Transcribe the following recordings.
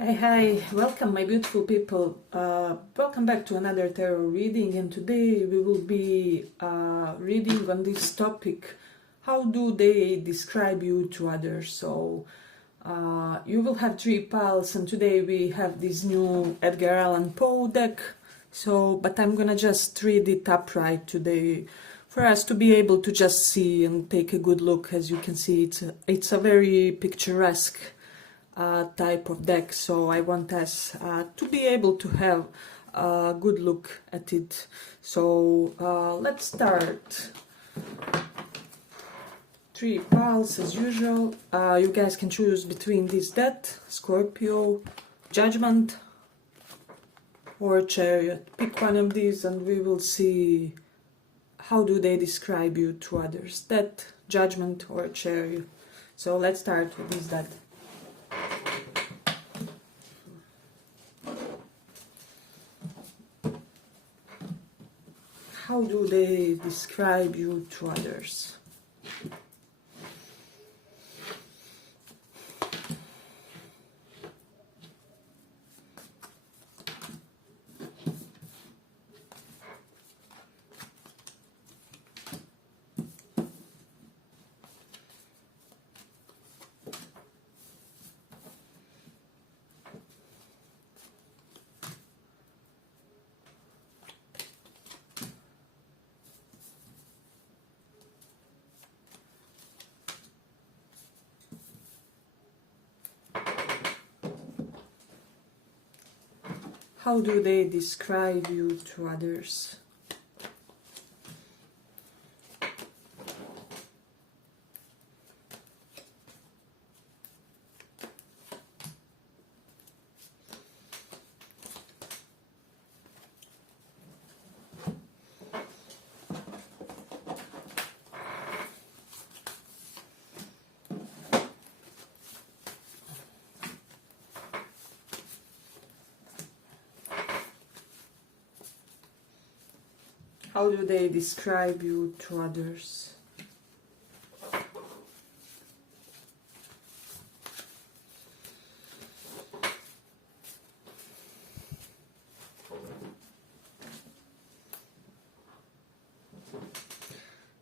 Hi, welcome my beautiful people. Welcome back to another tarot reading, and today we will be reading on this topic: how do they describe you to others? So you will have three piles, and today we have this new Edgar Allan Poe deck. But I'm gonna just read it upright today for us to be able to just see and take a good look. As you can see, it's a very picturesque type of deck, so I want us to be able to have a good look at it. So let's start. Three piles as usual. You guys can choose between this Death, Scorpio, Judgment or Chariot. Pick one of these and we will see how do they describe you to others. Death, Judgment or Chariot. So let's start with this Death. How do they describe you to others? How do they describe you to others? How do they describe you to others?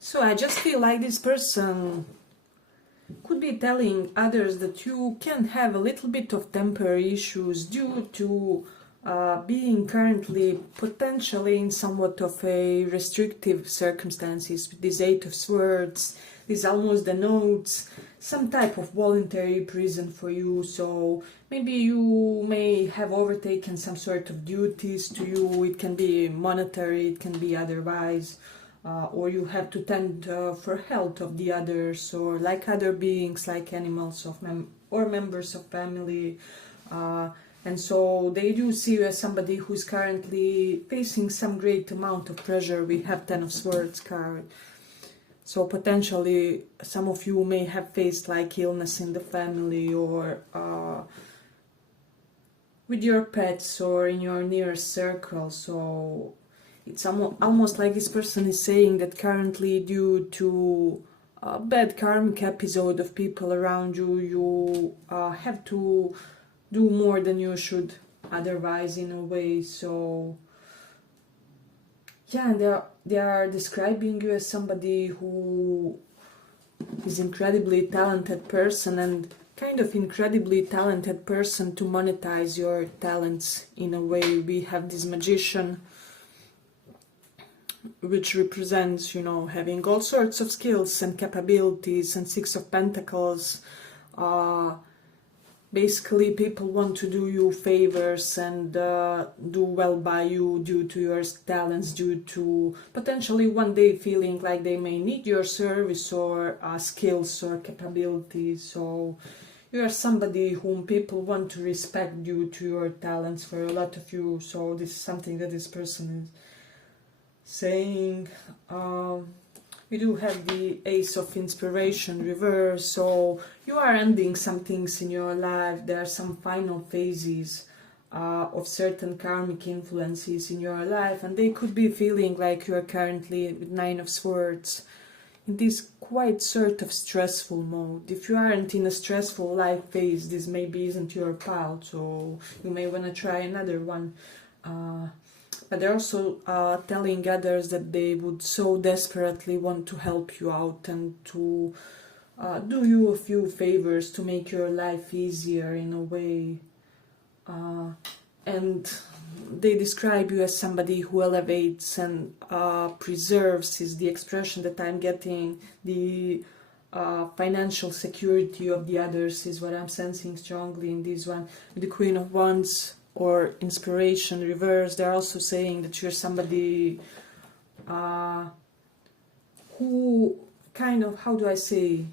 So I just feel like this person could be telling others that you can have a little bit of temporary issues due to being currently potentially in somewhat of a restrictive circumstances with this Eight of Swords. This almost denotes some type of voluntary prison for you. So maybe you may have overtaken some sort of duties to you. It can be monetary, it can be otherwise. Or you have to tend for health of the others, or like other beings, like animals or members of family. And so they do see you as somebody who's currently facing some great amount of pressure. We have Ten of Swords card. So potentially some of you may have faced like illness in the family, or with your pets or in your nearest circle. So it's almost like this person is saying that currently, due to a bad karmic episode of people around you, you have to do more than you should otherwise, in a way. So yeah, they are describing you as somebody who is incredibly talented person, and kind of incredibly talented person to monetize your talents in a way. We have this Magician, which represents, you know, having all sorts of skills and capabilities, and Six of Pentacles. Basically, people want to do you favors and do well by you due to your talents, due to potentially one day feeling like they may need your service or skills or capabilities. So you are somebody whom people want to respect due to your talents, for a lot of you. So this is something that this person is saying. We do have the Ace of Inspiration reverse, so you are ending some things in your life. There are some final phases of certain karmic influences in your life, and they could be feeling like you are currently with Nine of Swords. in this quite sort of stressful mode. If you aren't in a stressful life phase, this maybe isn't your pal, so you may want to try another one. But they're also telling others that they would so desperately want to help you out and to do you a few favors to make your life easier in a way. And they describe you as somebody who elevates and preserves, is the expression that I'm getting. The financial security of the others is what I'm sensing strongly in this one. With the Queen of Wands or inspiration reverse, they're also saying that you're somebody who kind of, how do I say,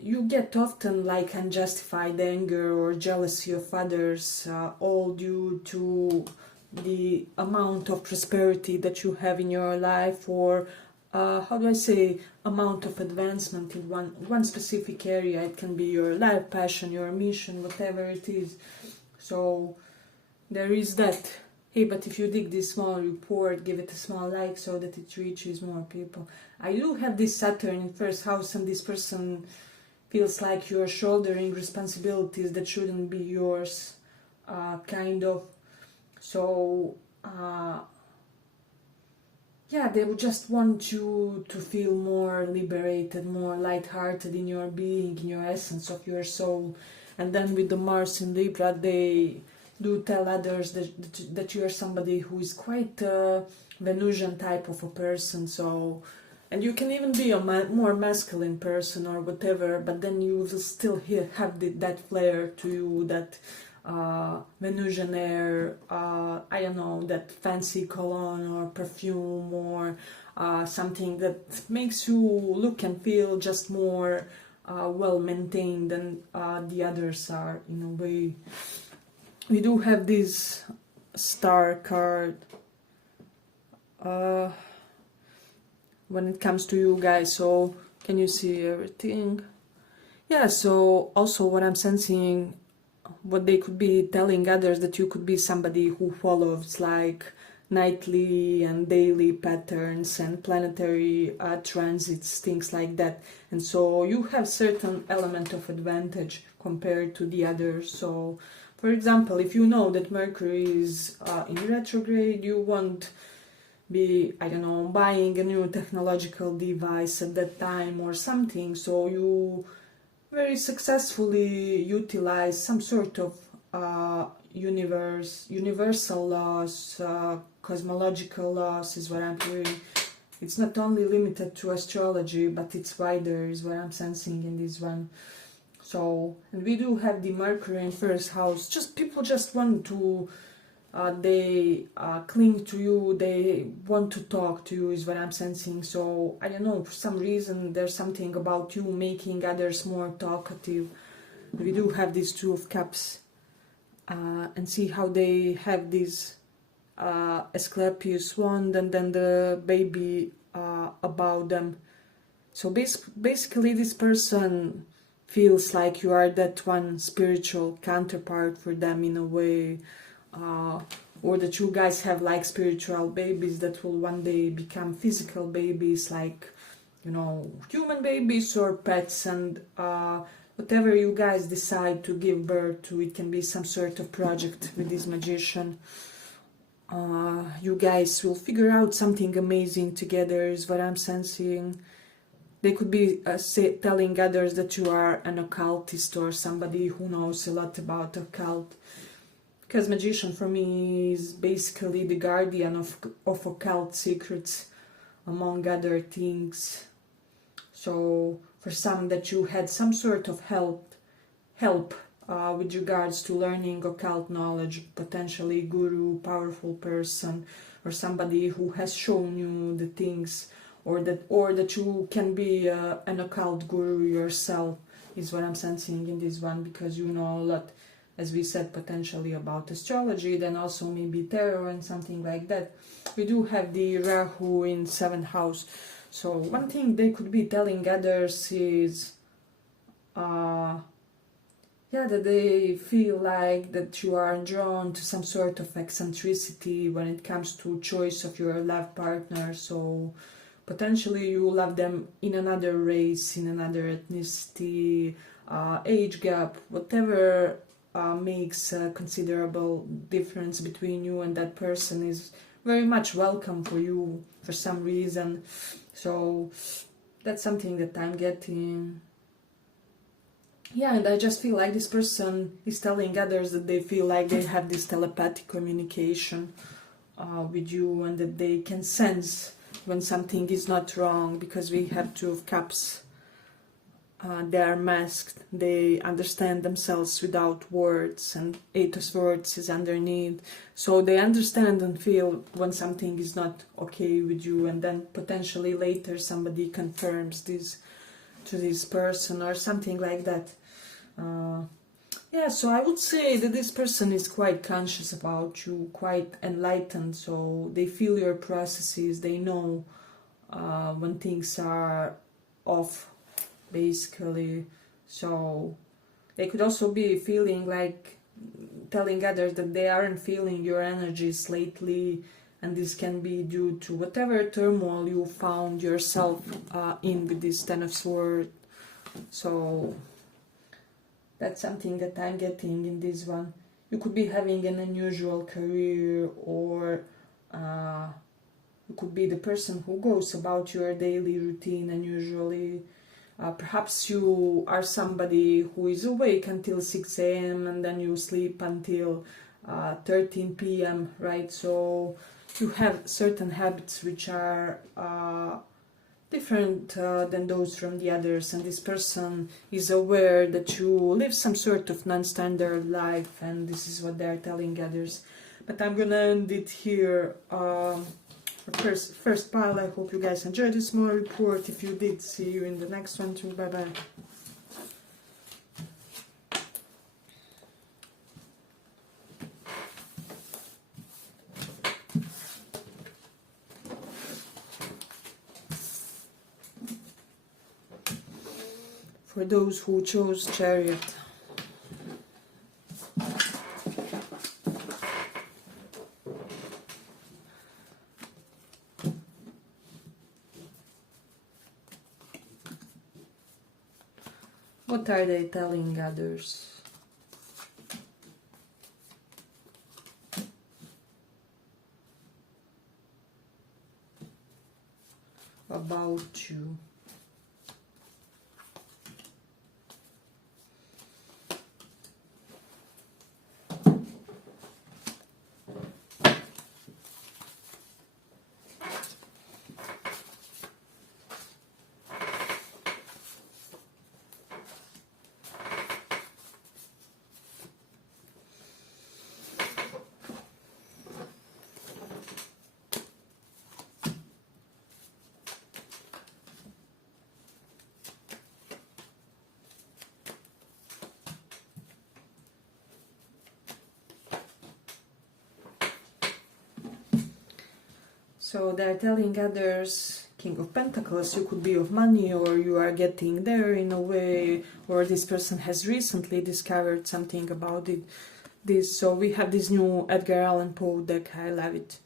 you get often like unjustified anger or jealousy of others, all due to the amount of prosperity that you have in your life, or how do I say, amount of advancement in one specific area. It can be your life passion, your mission, whatever it is. So there is that. Hey, but if you dig this small report, give it a small like so that it reaches more people. I do have this Saturn in first house, and this person feels like you're shouldering responsibilities that shouldn't be yours, kind of. So yeah, they would just want you to feel more liberated, more lighthearted in your being, in your essence of your soul. And then with the Mars in Libra, they do tell others that you are somebody who is quite a Venusian type of a person. So, and you can even be a more masculine person or whatever, but then you will still have that flair to you, that Venusian air, I don't know, that fancy cologne or perfume or something that makes you look and feel just more well maintained than the others are, in a way. We do have this star card when it comes to you guys, so can you see everything? Yeah, so also what I'm sensing, what they could be telling others, that you could be somebody who follows like nightly and daily patterns and planetary transits, things like that. And so you have certain element of advantage compared to the others. So for example, if you know that Mercury is in retrograde, you won't be, I don't know, buying a new technological device at that time or something. So you very successfully utilize some sort of universal laws, cosmological laws is what I'm hearing. It's not only limited to astrology, but it's wider, is what I'm sensing in this one. So, and we do have the Mercury in first house. Just people just want to, they cling to you, they want to talk to you, is what I'm sensing. So, I don't know, for some reason there's something about you making others more talkative. We do have these Two of Cups. And see how they have this Asclepius wand and then the baby above them. So basically this person feels like you are that one spiritual counterpart for them in a way, or that you guys have like spiritual babies that will one day become physical babies, like, you know, human babies or pets, and whatever you guys decide to give birth to, it can be some sort of project with this magician. You guys will figure out something amazing together, is what I'm sensing. They could be telling others that you are an occultist or somebody who knows a lot about occult. Because magician for me is basically the guardian of occult secrets, among other things. So for some, that you had some sort of help with regards to learning occult knowledge, potentially guru, powerful person, or somebody who has shown you the things, or that you can be an occult guru yourself, is what I'm sensing in this one, because you know a lot, as we said, potentially about astrology, then also maybe tarot and something like that. We do have the Rahu in 7th house. So one thing they could be telling others is, that they feel like that you are drawn to some sort of eccentricity when it comes to choice of your love partner. So potentially you love them in another race, in another ethnicity, age gap, whatever makes a considerable difference between you and that person is very much welcome for you for some reason. So that's something that I'm getting. Yeah, and I just feel like this person is telling others that they feel like they have this telepathic communication with you, and that they can sense when something is not wrong, because we have Two of Cups. They are masked, they understand themselves without words, and Eight of Swords is underneath. So they understand and feel when something is not okay with you, and then potentially later somebody confirms this to this person or something like that. Yeah, so I would say that this person is quite conscious about you, quite enlightened, so they feel your processes, they know when things are off, basically. So they could also be feeling like telling others that they aren't feeling your energies lately, and this can be due to whatever turmoil you found yourself in with this Ten of Swords. So that's something that I'm getting in this one. You could be having an unusual career, or you could be the person who goes about your daily routine unusually. Perhaps you are somebody who is awake until 6 a.m. and then you sleep until 13 p.m., right? So you have certain habits which are different than those from the others, and this person is aware that you live some sort of non-standard life, and this is what they're telling others. But I'm gonna end it here. First pile. I hope you guys enjoyed this small report. If you did, see you in the next one too. Bye bye. For those who chose Chariot. What are they telling others? About you? So they're telling others, King of Pentacles, you could be of money, or you are getting there in a way, or this person has recently discovered something about it. So we have this new Edgar Allan Poe deck. I love it.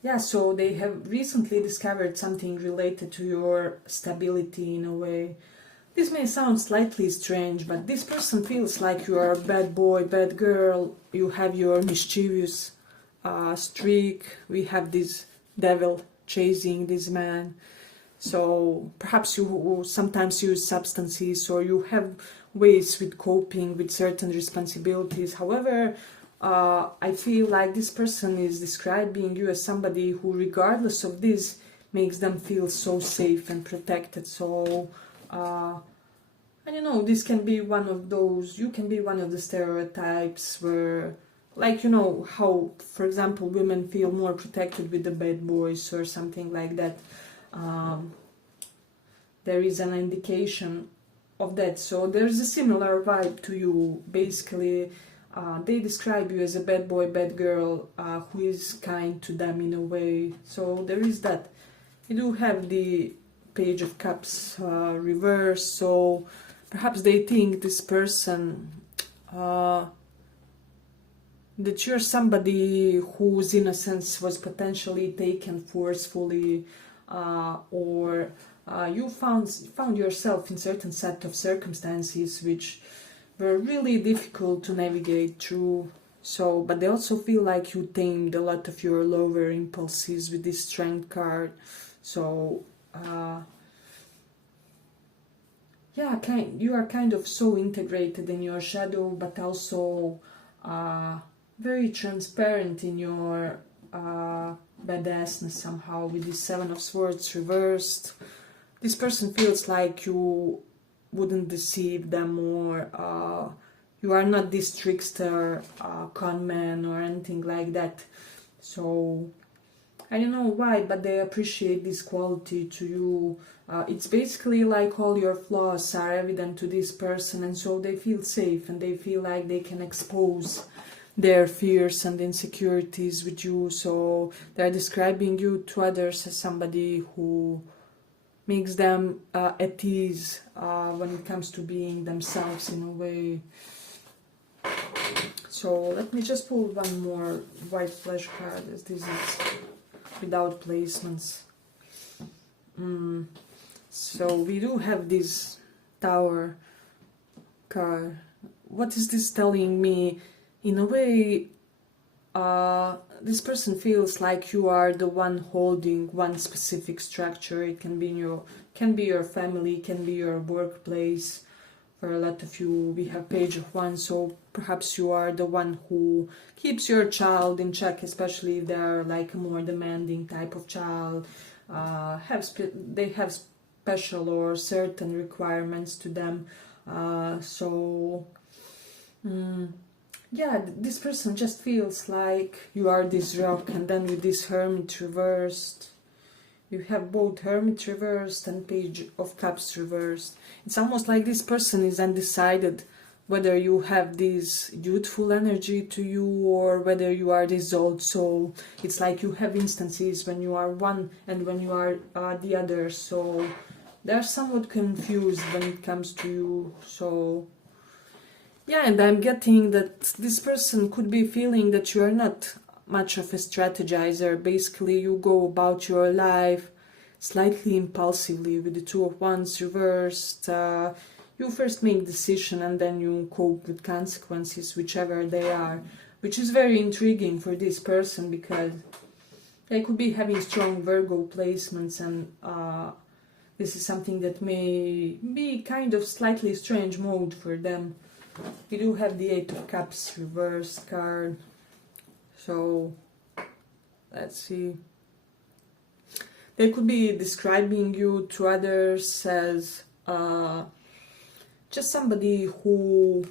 Yeah, so they have recently discovered something related to your stability in a way. This may sound slightly strange, but this person feels like you are a bad boy, bad girl. You have your mischievous streak. We have this devil chasing this man. So perhaps you sometimes use substances, or you have ways with coping with certain responsibilities. However, I feel like this person is describing you as somebody who, regardless of this, makes them feel so safe and protected. So I don't know, this can be one of those, you can be one of the stereotypes where, like, you know, how, for example, women feel more protected with the bad boys or something like that. There is an indication of that. So there's a similar vibe to you. Basically, they describe you as a bad boy, bad girl, who is kind to them in a way. So there is that. You do have the Page of Cups reversed, so perhaps they think this person that you're somebody whose innocence was potentially taken forcefully, or you found yourself in certain set of circumstances which were really difficult to navigate through. So, but they also feel like you tamed a lot of your lower impulses with this strength card. So, yeah, you are kind of so integrated in your shadow, but also very transparent in your badassness somehow with this Seven of Swords reversed. This person feels like you wouldn't deceive them, or you are not this trickster, con man or anything like that. So I don't know why, but they appreciate this quality to you. It's basically like all your flaws are evident to this person, and so they feel safe and they feel like they can expose their fears and insecurities with you. So they're describing you to others as somebody who makes them at ease when it comes to being themselves in a way. So let me just pull one more white flash card, as this is without placements. So we do have this Tower card. What is this telling me? In a way, this person feels like you are the one holding one specific structure. It can be your family, can be your workplace. For a lot of you, we have Page of Wands, so perhaps you are the one who keeps your child in check, especially if they are like a more demanding type of child. They have special or certain requirements to them. Yeah, this person just feels like you are this rock, and then with this Hermit reversed, you have both Hermit reversed and Page of Cups reversed. It's almost like this person is undecided whether you have this youthful energy to you or whether you are this old soul. It's like you have instances when you are one and when you are the other. So they're somewhat confused when it comes to you. So yeah, and I'm getting that this person could be feeling that you are not much of a strategizer. Basically, you go about your life slightly impulsively with the Two of Wands reversed. You first make decision and then you cope with consequences, whichever they are, which is very intriguing for this person because they could be having strong Virgo placements, and this is something that may be kind of slightly strange mode for them. We do have the Eight of Cups reversed card. So let's see. They could be describing you to others as just somebody who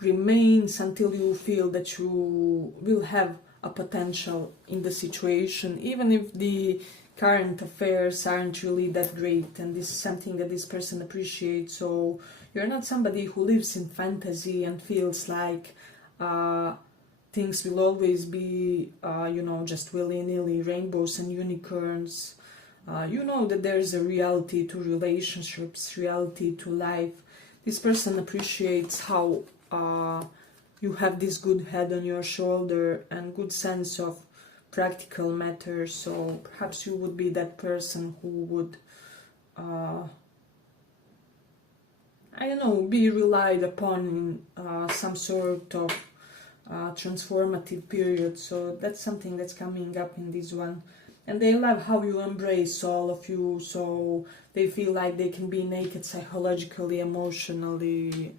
remains until you feel that you will have a potential in the situation, even if the current affairs aren't really that great, and this is something that this person appreciates. So you're not somebody who lives in fantasy and feels like things will always be, just willy-nilly rainbows and unicorns. You know that there's a reality to relationships, reality to life. This person appreciates how you have this good head on your shoulder and good sense of practical matters. So perhaps you would be that person who would be relied upon in some sort of transformative period. So that's something that's coming up in this one. And they love how you embrace all of you, so they feel like they can be naked psychologically, emotionally,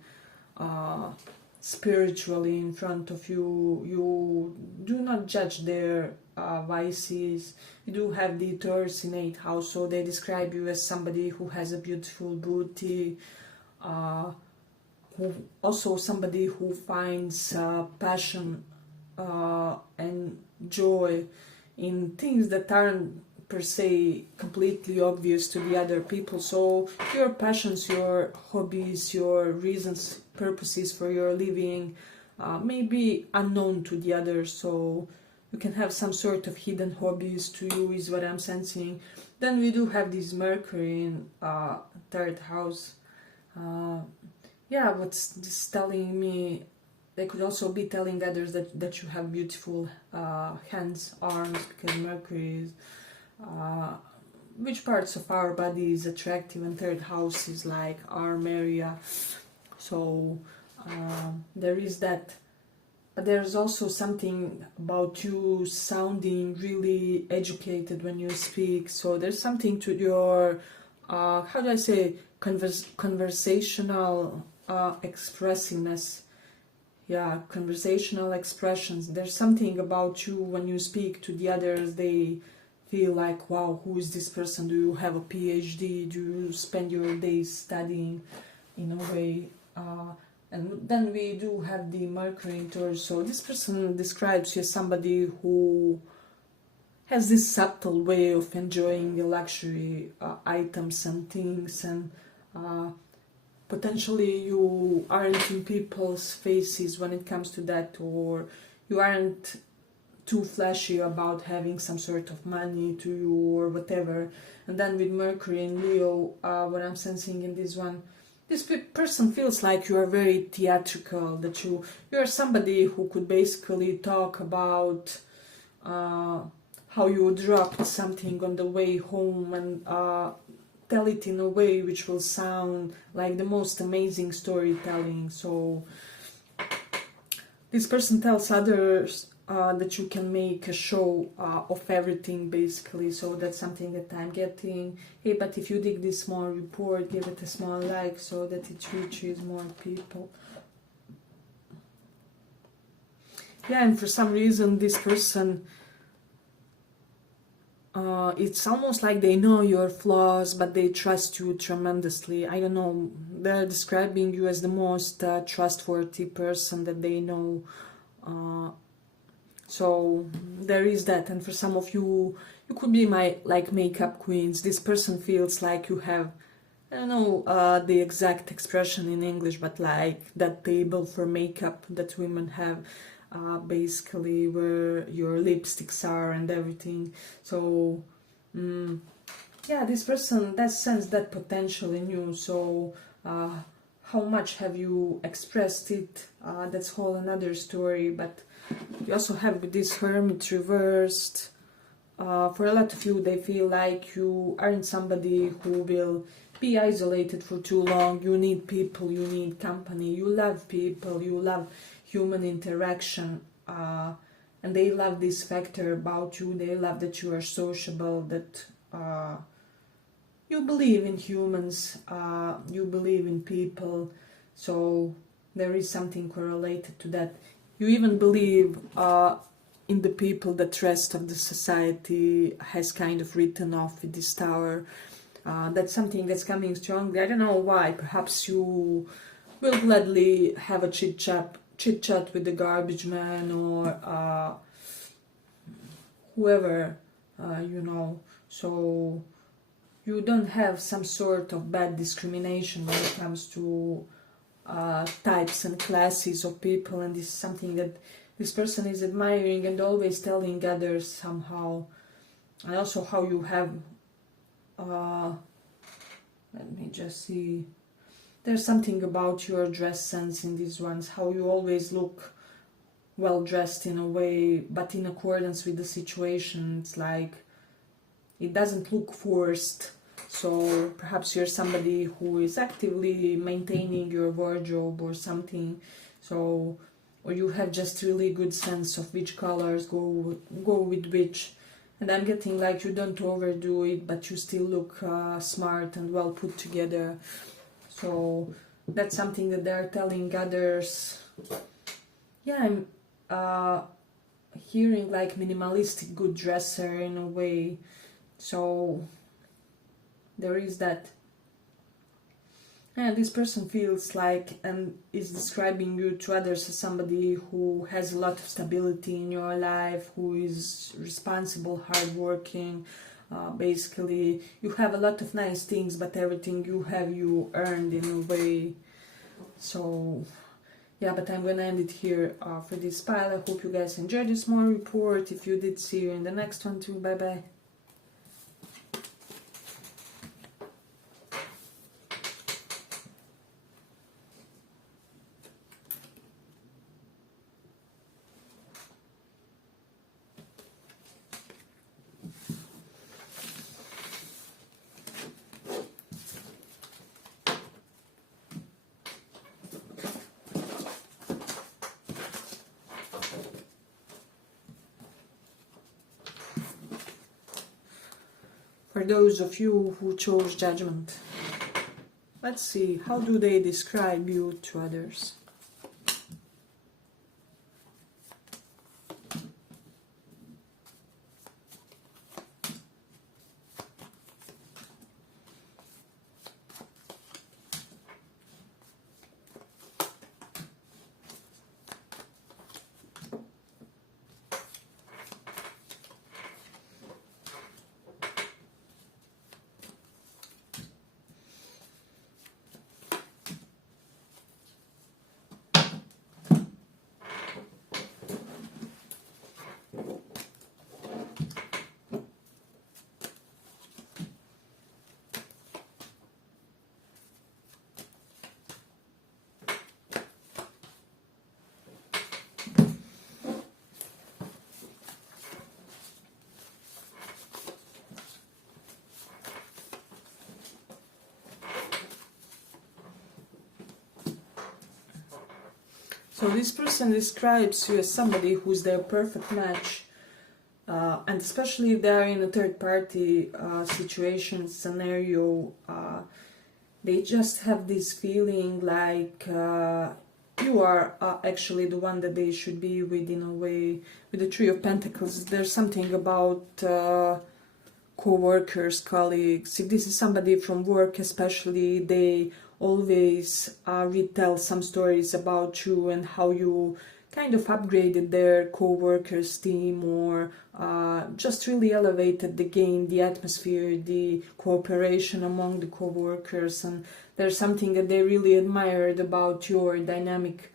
spiritually in front of you. You do not judge their vices. You do have the Taurus in 8th house, so they describe you as somebody who has a beautiful booty, who also somebody who finds passion and joy in things that aren't per se completely obvious to the other people. So your passions, your hobbies, your reasons, purposes for your living may be unknown to the others, so you can have some sort of hidden hobbies to you, is what I'm sensing. Then we do have this Mercury in 3rd house. What's this telling me? they could also be telling others that you have beautiful hands, arms, because Mercury is which parts of our body is attractive, and third house is like arm area. So there is that. But there's also something about you sounding really educated when you speak. So there's something to your, how do I say, conversational expressiveness. Yeah, conversational expressions. There's something about you when you speak to the others. They feel like, wow, who is this person? Do you have a PhD? Do you spend your days studying in a way? And then we do have the Mercury in Taurus. So this person describes you as somebody who has this subtle way of enjoying the luxury items and things, and potentially you aren't in people's faces when it comes to that, or you aren't too flashy about having some sort of money to you or whatever. And then with Mercury and Leo, what I'm sensing in this one, this person feels like you are very theatrical, that you are somebody who could basically talk about how you dropped something on the way home, and tell it in a way which will sound like the most amazing storytelling. So this person tells others that you can make a show of everything, basically. So that's something that I'm getting. Hey, but if you dig this small report, give it a small like so that it reaches more people. Yeah, and for some reason this person, it's almost like they know your flaws, but they trust you tremendously. I don't know, they're describing you as the most trustworthy person that they know. So there is that. And for some of you, you could be my like makeup queens. This person feels like you have, I don't know the exact expression in English, but like that table for makeup that women have, basically, where your lipsticks are and everything. So yeah, this person does sense that potential in you. So how much have you expressed it? That's whole another story. But you also have this Hermit reversed. For a lot of you, they feel like you aren't somebody who will be isolated for too long. You need people, you need company, you love people, you love human interaction, and they love this factor about you. They love that you are sociable, that you believe in humans, you believe in people. So there is something correlated to that. You even believe in the people that rest of the society has kind of written off with this tower. That's something that's coming strongly. I don't know why. Perhaps you will gladly have a chit chat with the garbage man, or whoever, you know. So you don't have some sort of bad discrimination when it comes to types and classes of people, and this is something that this person is admiring and always telling others somehow. And also how you have, let me just see, there's something about your dress sense in these ones, how you always look well dressed in a way, but in accordance with the situation. It's like it doesn't look forced. So perhaps you're somebody who is actively maintaining your wardrobe or something. So, or you have just really good sense of which colors go with which. And I'm getting like you don't overdo it, but you still look smart and well put together. So that's something that they're telling others. Yeah, I'm hearing like minimalistic good dresser in a way. So there is that. And this person feels like and is describing you to others as somebody who has a lot of stability in your life, who is responsible, hardworking. Basically, you have a lot of nice things, but everything you have, you earned in a way. So yeah, but I'm gonna end it here for this pile. I hope you guys enjoyed this small report. If you did, see you in the next one too. Bye bye. for those of you who chose judgment. Let's see, how do they describe you to others? So this person describes you as somebody who's their perfect match, and especially if they are in a third party situation, scenario, they just have this feeling like you are actually the one that they should be with, in a way. With the Three of Pentacles, there's something about co-workers, colleagues. If this is somebody from work especially, they always retell some stories about you and how you kind of upgraded their co-workers team, or just really elevated the game, the atmosphere, the cooperation among the co-workers. And there's something that they really admired about your dynamic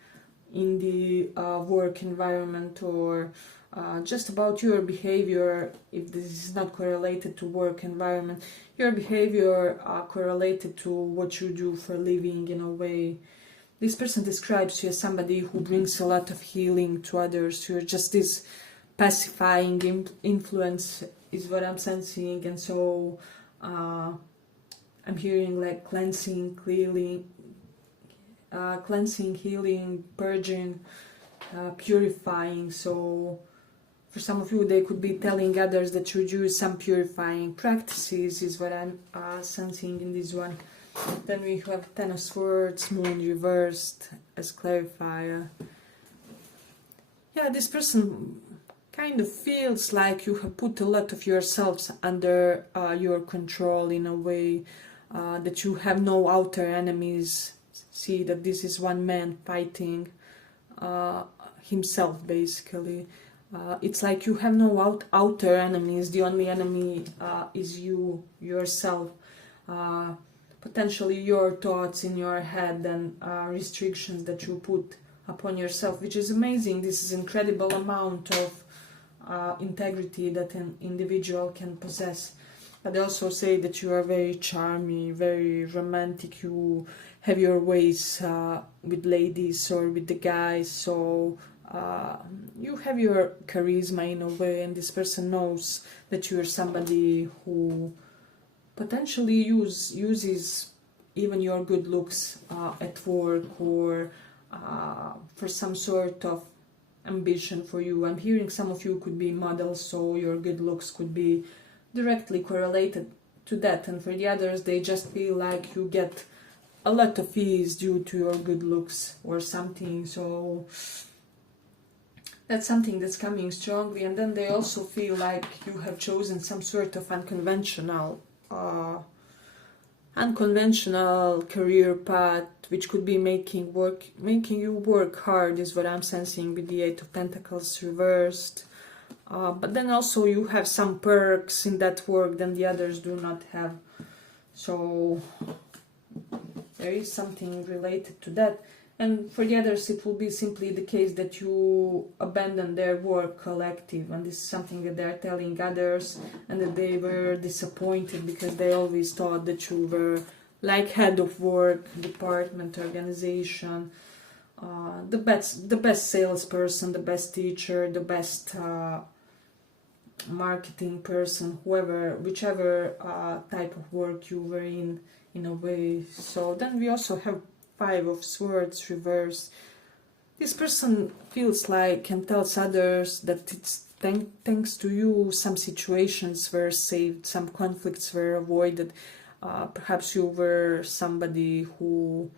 in the work environment, or just about your behavior. If this is not correlated to work environment, your behavior correlated to what you do for a living, in a way. This person describes you as somebody who brings a lot of healing to others. You're just this pacifying influence is what I'm sensing. And so I'm hearing like cleansing, cleansing, healing, purging, purifying. So for some of you, they could be telling others that you do some purifying practices, is what I'm sensing in this one. Then we have Ten of Swords, Moon reversed as clarifier. Yeah, this person kind of feels like you have put a lot of yourselves under your control, in a way, that you have no outer enemies. See that this is one man fighting himself, basically. It's like you have no outer enemies. The only enemy is you, yourself. Potentially your thoughts in your head and restrictions that you put upon yourself, which is amazing. This is incredible amount of integrity that an individual can possess. But they also say that you are very charming, very romantic. You have your ways with ladies or with the guys. So you have your charisma, in a way, and this person knows that you are somebody who potentially uses even your good looks at work, or for some sort of ambition for you. I'm hearing some of you could be models, so your good looks could be directly correlated to that. And for the others, they just feel like you get a lot of ease due to your good looks or something. So that's something that's coming strongly. And then they also feel like you have chosen some sort of unconventional career path, which could be making you work hard, is what I'm sensing with the Eight of Pentacles reversed. But then also you have some perks in that work that the others do not have. So there is something related to that. And for the others, it will be simply the case that you abandon their work collective, and this is something that they're telling others, and that they were disappointed because they always thought that you were like head of work, department, organization, the best salesperson, the best teacher, the best marketing person, whichever type of work you were in a way. So then we also have Five of Swords reverse. This person feels like and tells others that thanks to you, some situations were saved, some conflicts were avoided. Perhaps you were somebody who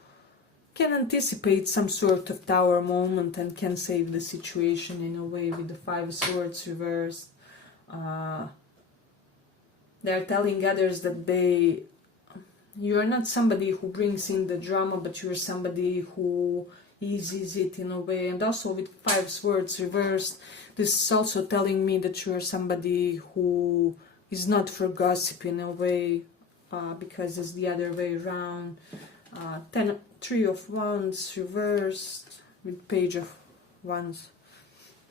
can anticipate some sort of tower moment and can save the situation in a way with the Five of Swords reversed. They're telling others that you are not somebody who brings in the drama, but you're somebody who eases it in a way. And also with Five Swords reversed, this is also telling me that you're somebody who is not for gossip in a way, because it's the other way around. Three of Wands reversed with Page of Wands.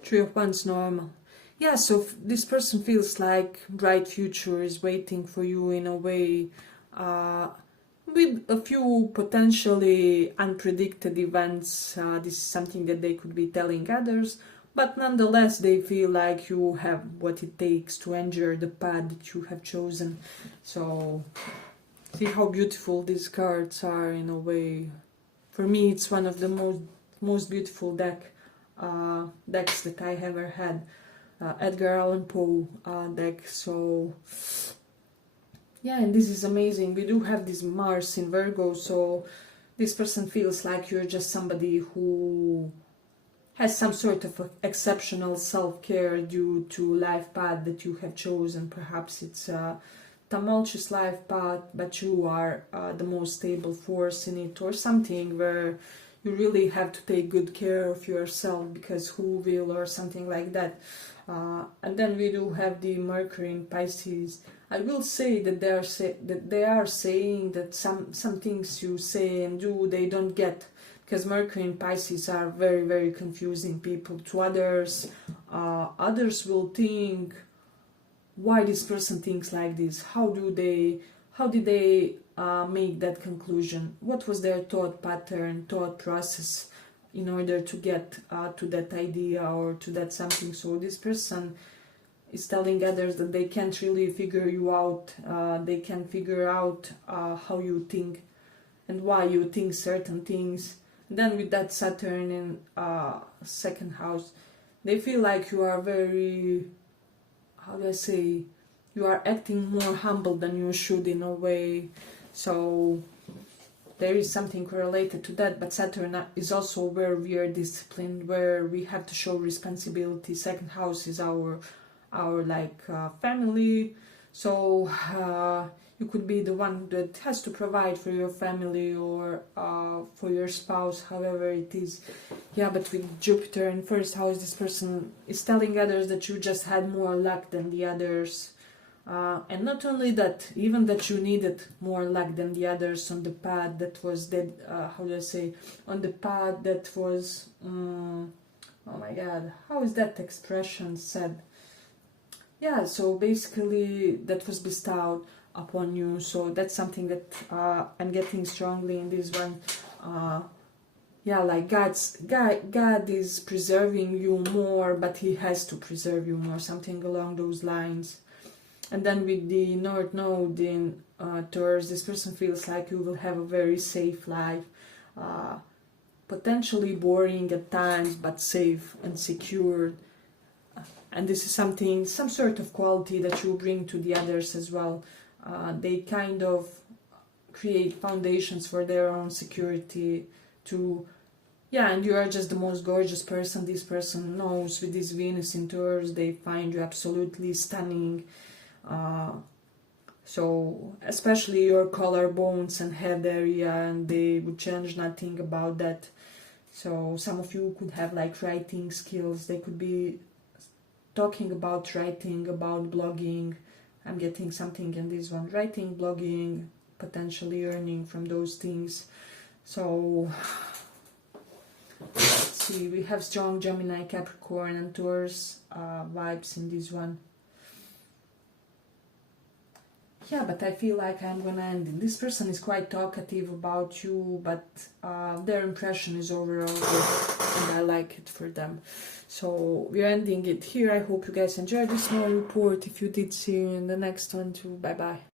Three of Wands normal. Yeah, so this person feels like bright future is waiting for you in a way, with a few potentially unpredicted events. This is something that they could be telling others, but nonetheless they feel like you have what it takes to endure the path that you have chosen. So see how beautiful these cards are in a way. For me, it's one of the most beautiful decks that I ever had. Edgar Allan Poe deck. So yeah, and this is amazing. We do have this Mars in Virgo, so this person feels like you're just somebody who has some sort of exceptional self-care due to life path that you have chosen. Perhaps it's a tumultuous life path, but you are the most stable force in it, or something where you really have to take good care of yourself, because who will, or something like that. And then we do have the Mercury in Pisces. I will say that they are saying that some things you say and do they don't get, because Mercury in Pisces are very, very confusing people to others. Others will think, why this person thinks like this? How did they make that conclusion? What was their thought pattern, thought process in order to get to that idea or to that something? So this person is telling others that they can't really figure you out. They can figure out how you think and why you think certain things. Then with that Saturn in second house, they feel like you are very, how do I say, you are acting more humble than you should in a way. So there is something correlated to that, but Saturn is also where we are disciplined, where we have to show responsibility. Second house is our family. So you could be the one that has to provide for your family or for your spouse, however it is. Yeah, but with Jupiter in first house, this person is telling others that you just had more luck than the others. And not only that, even that you needed more luck than the others on the path that was on the path that was, oh my god, how is that expression said? Yeah, so basically that was bestowed upon you. So that's something that I'm getting strongly in this one. Yeah, like God is preserving you more, but He has to preserve you more, something along those lines. And then with the North Node in Taurus, this person feels like you will have a very safe life, potentially boring at times, but safe and secure. And this is some sort of quality that you bring to the others as well. They kind of create foundations for their own security too. Yeah, and you are just the most gorgeous person. This person knows with this Venus in Taurus, they find you absolutely stunning. So especially your collarbones and head area, and they would change nothing about that. So some of you could have like writing skills. They could be talking about writing, about blogging. I'm getting something in this one. Writing, blogging, potentially earning from those things. So let's see, we have strong Gemini, Capricorn and Taurus vibes in this one. Yeah, but I feel like I'm gonna end it. This person is quite talkative about you, but their impression is overall good, and I like it for them. So we're ending it here. I hope you guys enjoyed this small report. If you did, see you in the next one too. Bye bye.